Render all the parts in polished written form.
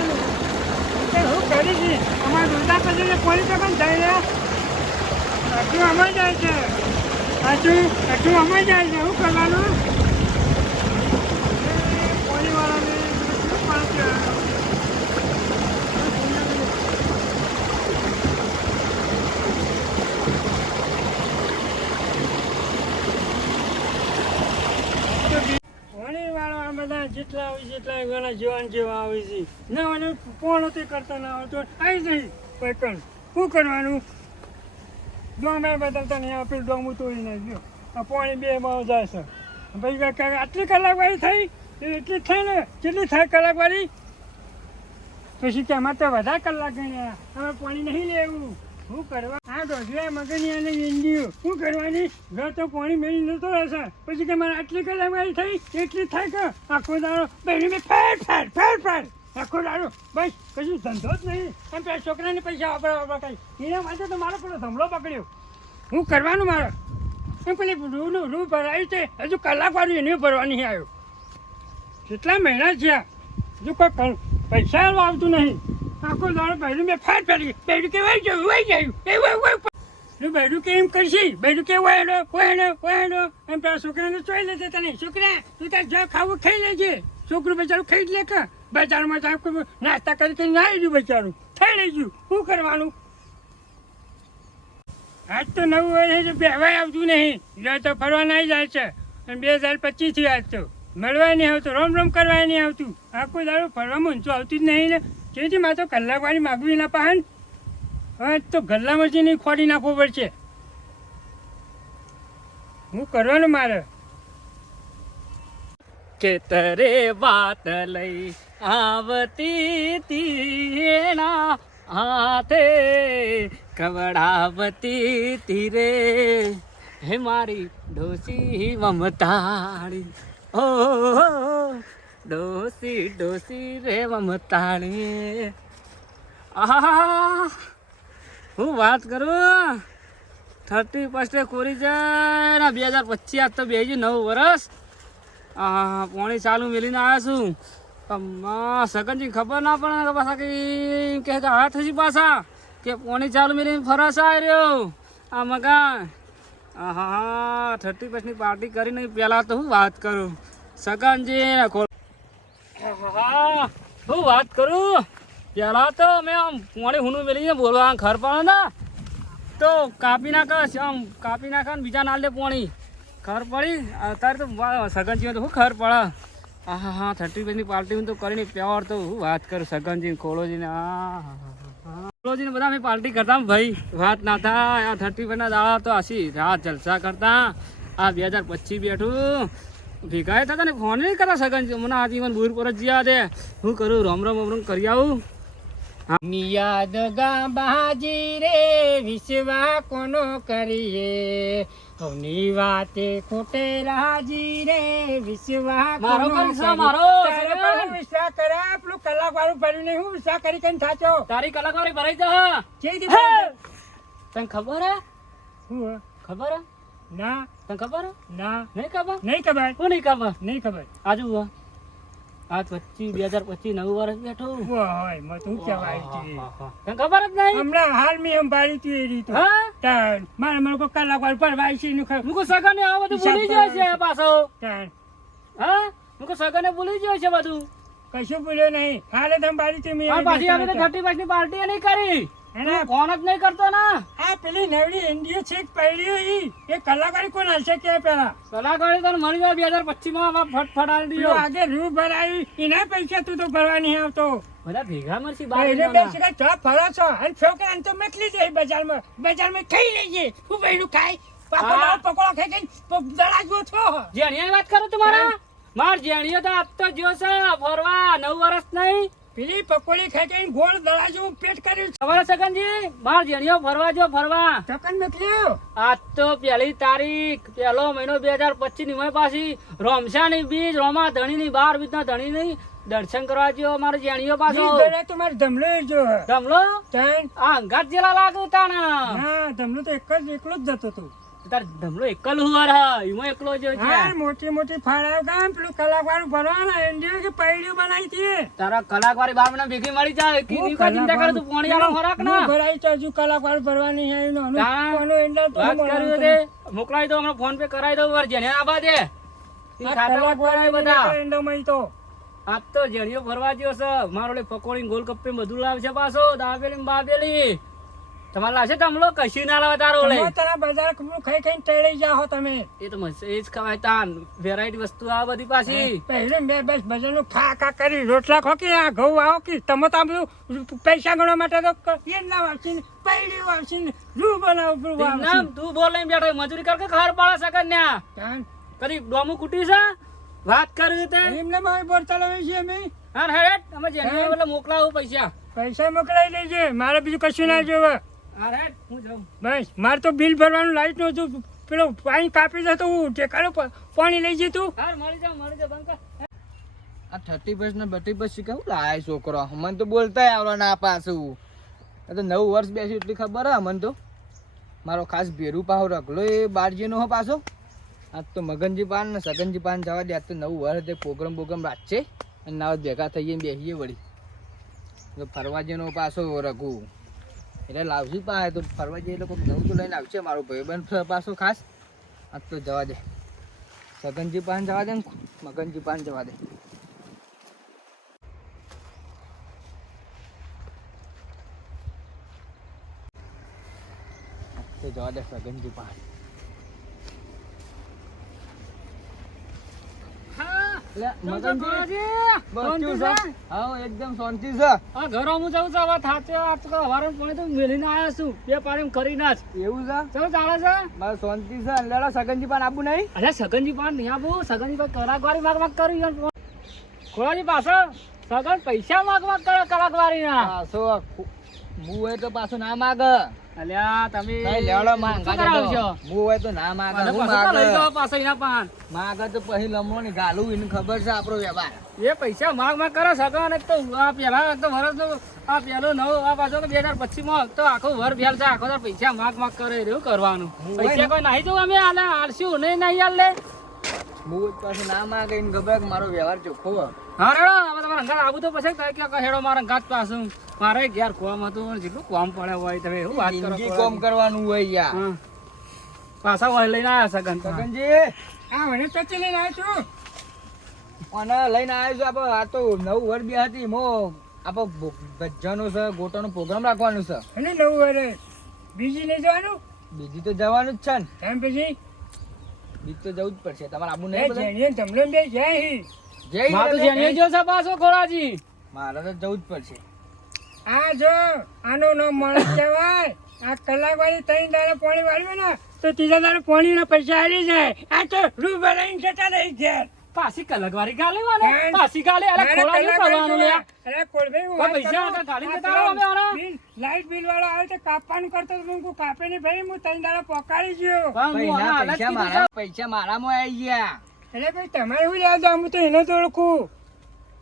હું કરી છે અમારા દુર્ગા પછી પોલીસ પણ થઈ રહ્યા હજુ અમારે જાય છે હજુ અમારે જાય છે શું કરવાનું પોલીસવાળાને શું પડશે બધા જેટલા આવે છે એટલા ઘણા જવાન જેવા આવે છે ના મને કોણ તે કરતા ના આવે તો આવી જઈ પૈકણ શું કરવાનું ડોમે બદલતા નહીં આપેલું ડોમું તોડી નાખ્યો આ પાણી બે માં જાય છે ભાઈ આટલી કલાકવાળી થઈ એટલી જ થઈ ને કેટલી થાય કલાકવાળી પછી કે અમારે તો વધારે કલાક ગણ્યા અમે પાણી નહીં લેવું શું કરવા આ ડોઢિયા મગની અને ઈંડીઓ શું કરવાની ઘર તો પાણી મેળી નતો રહેશે પછી કે મારે આટલી કલાકવાળી થઈ એટલી થાય કે આખો દાડો બહેની મેં ફેર આખો દાડો બસ કશું ધંધો જ નહીં એમ પેલા છોકરાને પૈસા વાપરવા કઈ એના માટે તો મારો પેલો ધમલો પકડ્યો શું કરવાનું મારે એમ પેલી રૂ ભરાયું છે હજુ કલાકવાળું એને ભરવાની આવ્યો કેટલા મહિના થયા હજુ કોઈ પૈસા આવતું નહીં આખો દાડો બહેરું મેં ફેર ફેરી બહેરું કે વહી ગયું બહેરું કે એમ કરશી બહેરું કે વહેલો એમ પેલા છોકરાને ચોઈ લેજે તને છોકરા તું તાર જ ખાવું ખાઈ લેજે છોકરું બચારું ખાઈ જ લે કે બજારમાં નાસ્તા કરી ના આવી ગયું બચારું થઈ લઈ ગયું શું કરવાનું આજ તો નવું હોય છે બેહવાય આવતું નહીં જો તો ફરવા નહીં જાય છે અને 2025 થી આજ તો મળવાય નહીં આવતું રોમ કરવાય નહીં આવતું આખો દાડો ફરવામાં ઊંચું આવતું જ નહીં ને જેથી મારે તો કલાકવાળી માગવી ના પાહન હવે તો ગલ્લામાંથી નહીં ખોડી નાખવું પડશે હું કરવાનું મારે ખેતરે વાત લઈ આવતી તીણા હાથે કવડાવતી તીરે હે મારી ડોસી મમતાળી ઓ ડોસી રે મમતાળી આહા હું વાત કરું 31 કોરી જાય ને 2025 આજ તો 9 વર્ષ પાણી ચાલુ મેલીને આવ્યા છું સગનજી ખબર ના પડે કે પાછા કે હાથ થશે પાછા કે પાણી ચાલુ મેલીને ફરસ આવી રહ્યો આ મકાન હા 31 પાર્ટી કરીને પહેલાં તો હું વાત કરું સગનજી હા હું વાત કરું પહેલાં તો મેં આમ પાણી હુનું મેલીને બોલવા ઘર પડે ને તો કાપી નાખે આમ કાપી નાખે ને બીજા નાલ દે પાણી ખબર પડી અત્યારે તો સગનજી તો શું ખબર પડે હા 31 પાર્ટી તો કરીને પ્યોર તો હું વાત કરું સગનજી ખોલોજીને ખોલોજીને બધા મેં પાર્ટી કરતા ભાઈ વાત ના થાય આ 31 દાડા તો આસી રાત જલસા કરતા આ 2025 બેઠું ભેગા થતા ને ફોન નહીં કરતા સગનજી મને આજીવન બુર પર જ જ્યાં દે હું કરું રમ કરી આવું યાદ ગા બાજી રે વિશ્વા કોનો કરીએ હવની વાતે ખોટે રાજી રે વિશ્વા મારો વિશ્વા કરે પેલું કલાક વાળું ભર્યું નહીં હું વિશ્વા કરી કઈ થાચો તારી કલાક વાળી ભરાઈ જા તને ખબર હે હું ખબર હે ના તને ખબર હે ના નહીં ખબર હું નહીં ખબર આજુ આ 2025 9 વર્ષ બેઠો હોય મે તું કેવા આવી તને ખબર જ નહીં હમણાં હાલ મે એમ બારી તું એ રીતો હા મારે કો કલાક વાર પર વાઈ છે મુકો સગને આ બધું ભૂલી જાય છે પાછો હા મુકો સગને ભૂલી જાય છે બધું કશું ભૂલ્યો નહીં હાલે તમ બારી તું મે પાછી આપણે 35 ની પાર્ટી નહીં કરી એને ફોન જ નહીં કરતો ના આ પેલી નવડી ઇન્ડિયા છેક પડ્યો ઈ એ કલાકારી કોણ હશે કે પેલા કલાકારી તને મળી જાય 2025 માં ફટફટાડી દીધો આગે રૂ ભરાવી એના પૈસા તું તો ભરવા નહીં આવતો બધા ભેગા મરસી બાર એને બેસી ચા ફરો છો અને છોકરાને તો મેકલી જાય બજારમાં ખાઈ લેજે હું બેડું ખાઈ પકોડા ખાઈ ગઈ દળાજો છો જેણીની વાત કરો તમારા માર જેણીઓ તો આપ તો જો છે ફરવા 9 વર્ષ નહીં પેલી પકોડી ખાઈ ગઈ ગોળ દળાજો પેટ કર્યું સવારે સગનજી બાર જેણીઓ ફરવા સગન મેકલ્યો આજ તો પહેલી તારીખ પહેલો મહિનો 2025 ની હોય પાછી રોમસાની બીજ રોમા ધણીની 12 બીજના ધણીની દર્શન કરવા જો મારે જેણીઓ પાછો તમારે ધમલો જો ધમલો આ અંગાત જેલા લાગુ તાણા હા ધમલો તો એકલો જ જતો તો તાર ધમલો એકલ હુવાર હ ઈમો એકલો જ છે હા મોટી મોટી ફાળાવ કામ પેલું કલાકવાળું ભરવાના એને જેવી કે પૈડ્યું બનાવી હતી તારા કલાકવાળી બાર મને ભેગી મળી જાય કે ઈ કા ચિંતા કરે તું પાણી આલો ખોરાક ના ભરાઈ ચાજુ કલાકવાળું ભરવાની છે એનો કોનો એંડા તો વાત કર્યું તે મોકલાઈ દો હમણાં ફોન પે કરાઈ દઉં વર જેને આબા દે ઈ ખાતામાં પડાય બધા એંડા મઈ તો આજ તો જણિયો ફરવા ગયો છે મારો લે પકોડી ગોલગપ્પે બધું લાવશે પાછો દાબેલી બાબેલી તમારે લાવશે તમલો કશું ના લાવે તારો લે તારા બજાર ખાઈ ખાઈને ટેળી જાઓ તમે એ તો મસ્ત એ જ ખવાય તાન વેરાયટી વસ્તુ આ બધી પાછી પહેલે બે બસ બજારનું ખા ખા કરી રોટલા ખો કે આ ઘઉં આવો કે તમે તો આ બધું પૈસા ગણવા માટે તો એ ના વાવશે ને પૈડી વાવશે ને રૂ બનાવું નામ તું બોલ લઈને બેઠો મજૂરી કર કે ખાર પાડા સકન ન્યા કદી ડોમું કુટી છે વાત કરી તે એમને ભાઈ બોર ચલાવે છે અમે હા હેડ અમે જેને એટલે મોકલાવું પૈસા મોકલાઈ લેજે મારે બીજું કશું ના જોવે હા હેડ હું જાઉં બસ મારે તો બિલ ભરવાનું લાઈટ નું હતું પેલો પાણી કાપી જતો હું ટેકાડો પાણી લઈ જતું હા મળી જાવ બંકા આ 30 ને 32 કેવું લાય છોકરો મને તો બોલતાય આવડે ના પાછું આ તો 9 વર્ષ બેસી એટલી ખબર હે મને તો મારો ખાસ ભેરું પાહો રગલો એ બારજીનો હો પાછો આજ તો મગનજી પાન ને સગનજી પાન જવા દે આજ તો 9 વર્ષ તે પ્રોગ્રામ રાખશે અને નાવ ભેગા થઈએ બેસીએ વળી તો ફરવા જેનો પાછો રઘુ એટલે લાવશું પાસે તો ફરવા જઈએ લોકો નવું તો લઈને આવશે મારો ભાઈબંધ પાછો ખાસ આજ તો જવા દે સગનજી પાન જવા દે ને મગનજી પાન જવા દે તો જવા દે સગનજી પાન એકદમ શાંતિ છે આ ઘરો હું જઉં છું હવે થાચે આ તો હવારે પાણી તો મેલીને આવ્યો છું બે પાણી કરીને જ એવું છે ચલો ચાલે છે મારે શાંતિ છે લેડો સગનજી પાન આપવું નહીં અરે સગનજી પાન નહીં આપું સગનજી પાન કલાકવારી માગ કર્યું ખોળાજી પાછો સગન પૈસા માગ કરો કલાકવારી ના પાછો હું હોય તો પાછો ના માગ અલ્યા તમે લેડો માંગા કરાવશો હું હોય તો ના માગ અને હું પાછો લઈ જાઓ માગ પાછો એના પાન માગ તો પછી લમણો ની ગાલું એને ખબર છે આપણો વ્યવહાર એ પૈસા માગ કરો સગન એક તો આ પેલા તો વર્ષનો આ પેલો નવો આ પાછો 2025 માં તો આખો વર ભેલ છે આખો તાર પૈસા માગ કરે એવું કરવાનું પૈસા કોઈ નહીં જવું અમે આલે આલશું નહીં આલ લે હું પાછું ના માગ એને ખબર કે મારો વ્યવહાર ચોખ્ખો હા રેડો હવે તમારા અંગાત આવું તો પછી કે હેડો મારા અંગાત પાછું મારે ઘેર કોમ હતું જેટલું કોમ પડે હોય તમે એવું વાત કરો જિંદગી કોમ કરવાનું હોય યાર હા પાછા હોય લઈને આવ્યા સગન સગનજી હા મને તો લઈને આવ્યો છું અને લઈને આવ્યો છું આપણે આ તો 9 વર્ષ બે હતી મો આપણે ગજાનો છે ગોટાનો પ્રોગ્રામ રાખવાનો છે અને નવું વરે બીજી લઈ જવાનું બીજી તો જવાનું જ છે ને એમ પછી બીજ તો જવું જ પડશે તમારે આબુ એ નહીં બધા જેણીએ તમલો બે જાય જય મારું જેને જો છે પાછો ખોરાજી મારે તો જવું જ પડશે આ જો આનો નામ માણસ કહેવાય આ કલાક વાળી 3 દાડે પાણી વાળ્યું ને તો ત્રીજા દાડે પાણીના પૈસા આવી જાય આ તો રૂ ભરાઈને જતા રહી ઘેર પાછી કલકવારી ગાલે વાલે પાછી ગાલે અરે ખોરાજી કરવાનું લે અરે કોળભાઈ હું કોઈ પૈસા હતા ગાલી જતા રહો અમે આના લાઈટ બિલ વાળો આવે તો કાપવાનું કરતો તો હું કાપે ને ભાઈ હું 3 દાડા પોકાડી ગયો પૈસા મારામાં આવી ગયા એટલે ભાઈ તમારે શું યાદ હું તો એને તો ઓળખું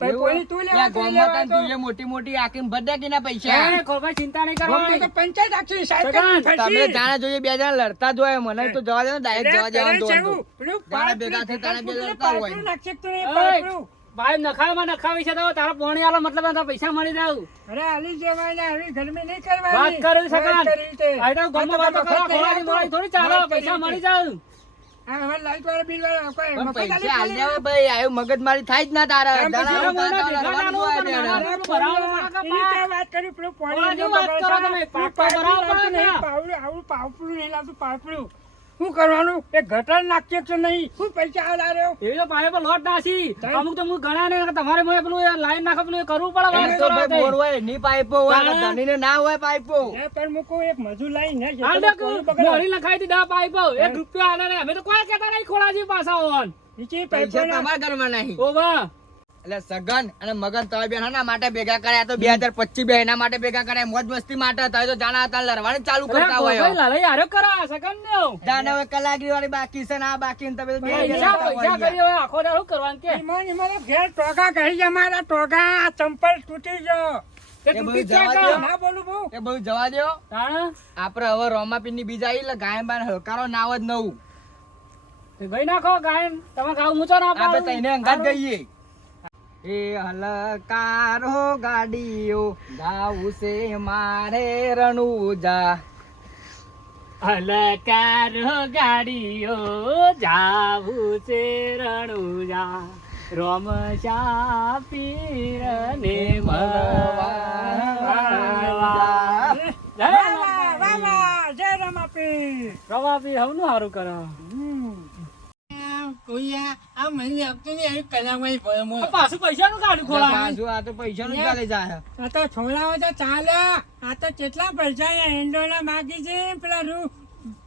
ભાઈ તું મોટી મોટી આખી ભદ્દા કે પૈસા એ ખોરભાઈ ચિંતા નહીં કરવાની તો પંચાયત આખી સાહેબ તમે જાણે જોઈએ બે જણા લડતા જ હોય મને તો જવા દે ને ડાયરેક્ટ જવા દેવાનું તો જાણે ભેગા થઈ તાણે બે લડતા હોય ભાઈ નખાવી છે તો તારા પોણી આલો મતલબ તારા પૈસા મળી જાવ અરે આલી જવાય ને આવી ગરમી નહીં કરવાની વાત કરી સકાન આઈડા ગમમાં વાતો કરો ખોરાજી મોરાજી થોડી ચાલે પૈસા મળી જાવ હા હવે લાઈટ વાળા બિલ વાળા કોઈ પણ મફત પૈસા હાલ દેવા ભાઈ આયો મગજ મારી થાય જ ના તારા એમ પછી દાડા એના ઉતાર તારા વાત કરી પેલું ખોરાજી વાત કરો તમે પાપા બરાબર ને આવું પાવપડું નહીં લાવતું પાવપડું શું કરવાનું એ ગટર નાખીએ તો નહીં શું પૈસા હાલ રહ્યો એવી તો પાણી પર લોટ નાસી અમુક તો હું ગણા ને તમારે મને પેલું લાઈન નાખો પેલું કરવું પડે વાત તો કરો ભાઈ બોર હોય ની પાઇપો હોય ધણીને ના હોય પાઇપો પણ મૂકો એક મજૂર લાઈ ને હાલ દેખ મોરી લખાઈ દી 10 પાઇપો 1 રૂપિયા આલે ને અમે તો કોઈ કહેતા નહીં ખોરાજી પાછા ઓન નીચે પૈસા પૈસા તમારા ઘરમાં નહીં ઓવા એટલે સગન અને મગન તમે બે ના માટે ભેગા કર્યા તો 2025 બે એના માટે ભેગા કર્યા મોજ મસ્તી માટે તમે તો જાણા હતા લડવાની ચાલુ કરતા હોય લાલા યાર કરા સકન ને જાણે હવે કલાકરી વાળી બાકી છે ના બાકી તમે બે પૈસા કરી હવે આખો દાડો કરવાનું કે મને ઘેર ટોકા કહી ગયા મારા ટોકા ચંપલ તૂટી ગયો તે એ તું બધું ટીચા જવા કર. દો. ના બોલું બહુ. એ બધું જવા દો. તાણ આપણે હવે રોમાપીરની બીજ આવી એટલે ગાયન બાન હલકારો નાવ જ નવું. તે ગઈ નાખો ગાયન તમે ખાવ મૂચો ના આપણે પાડું. તઈને અંગાત ગઈએ. એ હલકારો ગાડીઓ ગાવું છે મારે રણુજા. હલકારો ગાડીઓ જાવું છે રણુજા રોમ શા પીરને મળવા. જય વાહ, વાહ, વાહ, વાહ. જય રમાપીર. રવા પીર હવનું સારું કરે. પાછું પૈસાનું કાઢું ખોળા. પાછું આ તો પૈસાનું જ ચાલે જાય. આ તો છોલાઓ તો ચાલે. આ તો કેટલા પૈસા અહીંયા ઈંડોના બાકી છે પેલા રૂ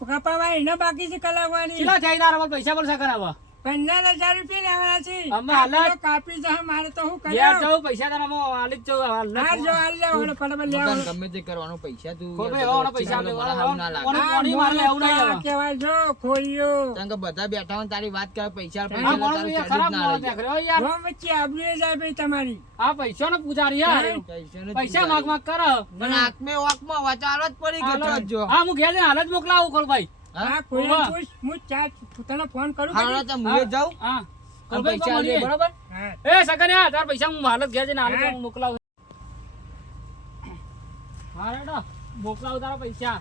કપાવા એના બાકી છે કલાવવાની. કેટલા થઈ તારા પૈસા બોલસા કરાવવા 15,000 રૂપિયા લેવાના છે. અમે આ હાલત- પેલો કાપી જા મારે તો હું ઘેર કર્યો. જાઉં પૈસા તારા મો આલી જ જાઉં હાલ હાર જો હાલ લે ઓલો ફટાફટ લે મકાન ઓલો. ગમે તે કરવાનું પૈસા તું ખોટું યાર એવાનો બધું પૈસા વચ્ચે લેવા હારું ના લાગે. કોને આ કોની મારે લેવું નહીં મોણસ હવે. કહેવાય જો ખોલ્યો. કારણ કે બધા બેઠા હોય ને તારી વાત કરે પૈસા આ પૈસા માણસ તારું યાર credit ખરાબ ના માણસ રહે. દેખાય હો યાર. ગોમ વચ્ચે આબરૂ જાય ભાઈ તમારી. આ પૈસાનો પૂજારી યાર. પૈસાનું જ પૈસા પૂજારી. માગ કરે. પણ આંખમે વાંકમાં વચારો જ પડી ગયો હાલો. ચડજો. હા હું ઘેર જઈને હાલ જ મોકલાવું ખોલભાઈ. હા? આ કોઈને ઓવા. પૂછ હું ચા તને ફોન કરું હાલો કદી? તો મુએ જાઉં હા અને ખોલભાઈ પૈસા મળીએ. આલજે, બરોબર? હા. એ સકન્યા તાર પૈસા હું હાલ જ ઘેર જઈને હાલ જ હા. હું મોકલાવું. હા રેડો મોકલાવું તારા પૈસા.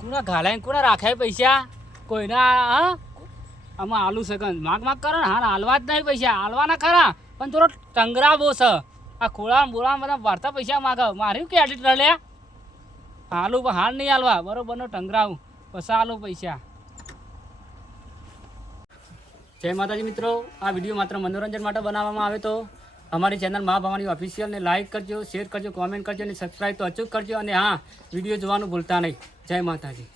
કોના ઘાલાય કોના રાખાય પૈસા કોઈના હા આમાં આલુ સગન માગ માગ કરો ને હા હાલવા જ નહીં પૈસા હાલવાના ખરા પણ થોડો ટંગરા બહુ છે આ ખોળા બોળા બધા વાર્તા પૈસા માગે મારી કે આટલી રળ્યા હાલું પણ હાલ નહીં હાલવા બરોબરનો ટંગરાવું પછી હાલું પૈસા. જય માતાજી મિત્રો, આ વિડીયો માત્ર મનોરંજન માટે બનાવવામાં આવે તો અમારી ચેનલ મા ભવાની ઓફિશિયલને લાઇક કરજો, શેર કરજો, કોમેન્ટ કરજો અને સબસ્ક્રાઈબ તો અચૂક કરજો અને હા વિડીયો જોવાનું ભૂલતા નહીં. જય માતાજી.